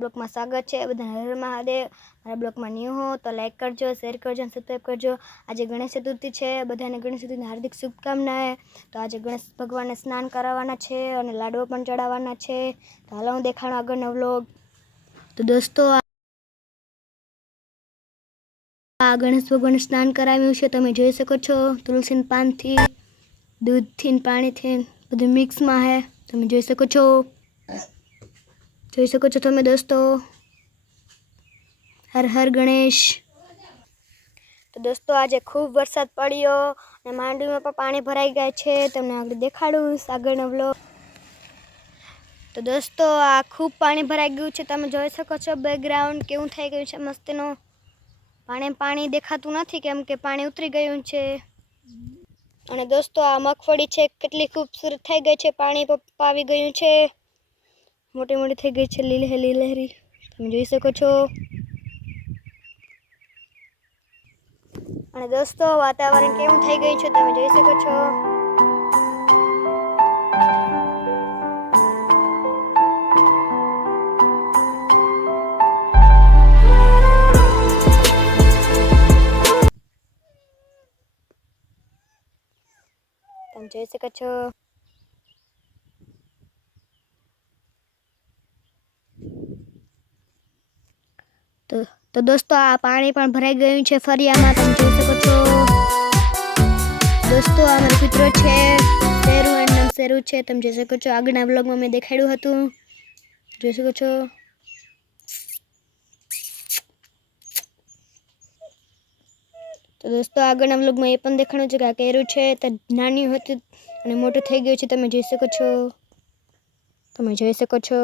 બ્લોગમાં સ્વાગત છે બધા હર મહાદેવ। મારા બ્લોગમાં ન્યૂ હો તો લાઈક કરજો, શેર કરજો અને સબસ્ક્રાઈબ કરજો। આજે ગણેશ ચતુર્થી છે, બધાને ગણેશ ચતુર્થીની હાર્દિક શુભકામનાएं। તો આજે ગણેશ ભગવાનને સ્નાન કરાવવાના છે અને લાડવો પણ ચડાવવાના છે। તો હાલો હું દેખાડું આગળનો વ્લોગ। તો દોસ્તો આ ગણેશ ભગવાનને સ્નાન કરાવ્યું છે, તમે જોઈ શકો છો। તુલસીના પાનથી, દૂધથી, પાણીથી બધું મિક્સમાં છે, તમે જોઈ શકો છો। તમે दोस्तों। हर हर गणेश। तो दोस्तों आज खूब वरसाद पड़्यो ने मांडवी में पण पानी भराई गया छे, तमने आगे देखाडुं आगळनो व्लॉग। तो दोस्तों आ खूब पानी भराई गयुं छे, तमे जोई शको छो बैकग्राउंड केवुं थई गयुं छे मस्तीनो। पानी देखातुं नथी केम के पानी उतरी गयुं छे। अने दोस्तों आ मगफળી छे કેટલી खूबसूरत થઈ ગઈ છે, पानी पावी गयुं छे, मोटी मोटी થઈ ગઈ છે, લીલહેરી તમે જોઈ શકો છો। અને દોસ્તો વાતાવરણ કેવું થઈ ગયું છે તમે જોઈ શકો છો। તમે જોઈ શકો છો। तो दोस्तों आ पानी पण भराई गयुं छे फरियामां, તમે જોઈ શકો છો। दोस्तों आ मारो कुतरो छे, शेरू एનું નામ शेरू छे, તમે જોઈ શકો છો। આગળના વ્લોગમાં મેં દેખાડ્યું હતું, જોઈ શકો છો। તો दोस्तों આગળના વ્લોગમાં એ પણ દેખાડ્યું છે કે આ કેરું છે તો નાની હતી અને મોટું થઈ ગયું છે, તમે જોઈ શકો છો।